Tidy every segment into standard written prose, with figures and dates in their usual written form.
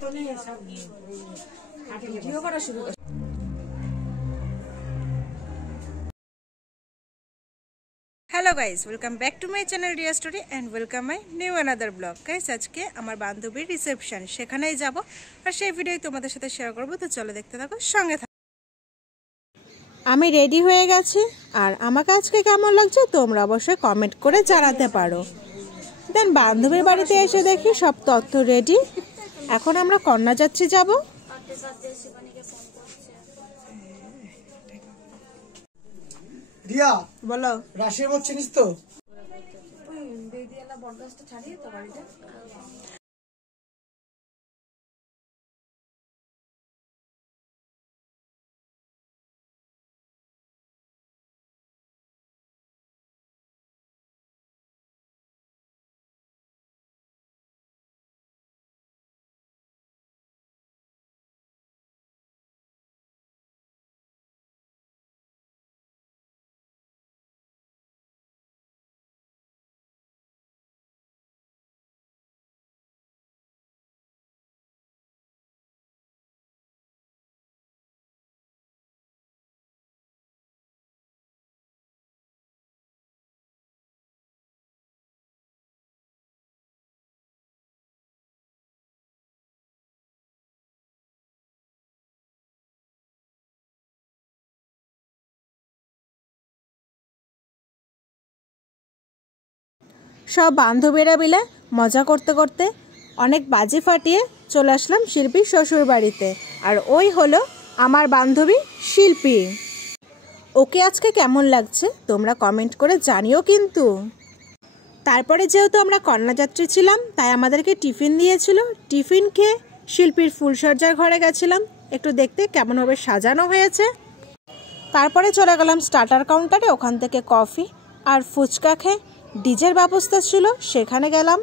Hello guys welcome back to my channel Riya story and welcome my new another blog guys आज के आमार बान्धबीर reception सेखानेई जाबो और सेई भिडियो तोमादेर साथे शेयर करब। तो चलो देखते थाको संगे थाको। आमी रेडी हये गेছি আর আমাকে আজকে কেমন লাগছে তোমরা অবশ্যই কমেন্ট করে জানাতে পারো। দেন বান্ধবীর বাড়িতে এসে দেখি সব তথ্য রেডি। এখন আমরা কন্যাযাত্রী যাব। রিয়া বলো রাশের মোড় চিনিস তো? ওই বেদিয়ালা বটগাছটা ছাড়িয়ে তো বাড়িটা। सब बान्धबीरा मिले मजा करते करते अनेक बाजी फाटिए चले आसलाम शिल्पी शशुर बाड़ीते। और ओई हलो आमार बान्धबी शिल्पी। ओके आज के केमन लागछे तोमरा कमेंट करे जानियो। किन्तु तारपरे जेहेतु आमरा कन्यायात्री छिलाम ताई आमादेरके टिफिन दिएछिलो। टिफिन खेये शिल्पीर फुलसज्जार घरे गेछिलाम एकटु देखते केमन भावे साजानो हयेछे। तारपरे चले गेलाम स्टार्टार काउंटारे ओखान थेके कफि और फुचका खेये ডিজের ব্যবস্থা ছিল সেখানে গেলাম।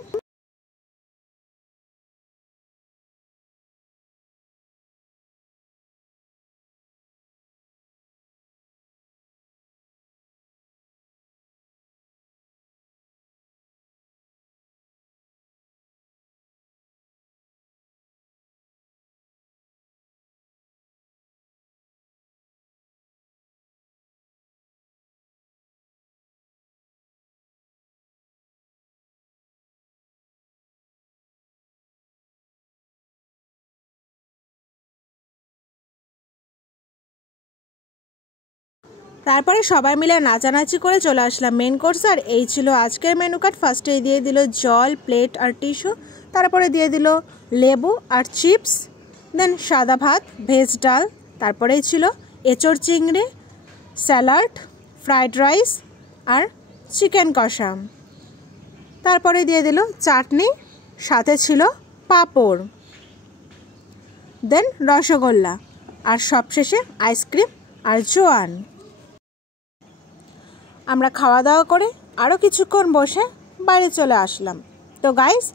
तारपरे सबाई मिले नाचानाची करे चले आसलाम मेन कोर्स। और এই ছিল আজকের মেনু কার্ড। ফার্স্টে দিয়ে দিল জল প্লেট আর টিস্যু, তারপরে দিয়ে দিল লেবু আর চিপস, দেন সাদা ভাত ভেজ ডাল, তারপরেই ছিল এঁচড় চিংড়ি স্যালাড ফ্রাইড রাইস আর চিকেন কষা, তারপরে দিয়ে দিল চাটনি সাথে ছিল পাঁপড়, দেন রসগোল্লা আর সবশেষে আইসক্রিম আর জোয়ান। আমরা খাওয়া দাওয়া করে আরও কিছুক্ষণ বসে বাড়ি চলে আসলাম। তো গাইস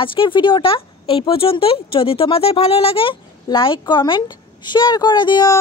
আজকের ভিডিওটা এই পর্যন্তই। যদি তোমাদের ভালো লাগে লাইক কমেন্ট শেয়ার করে দিও।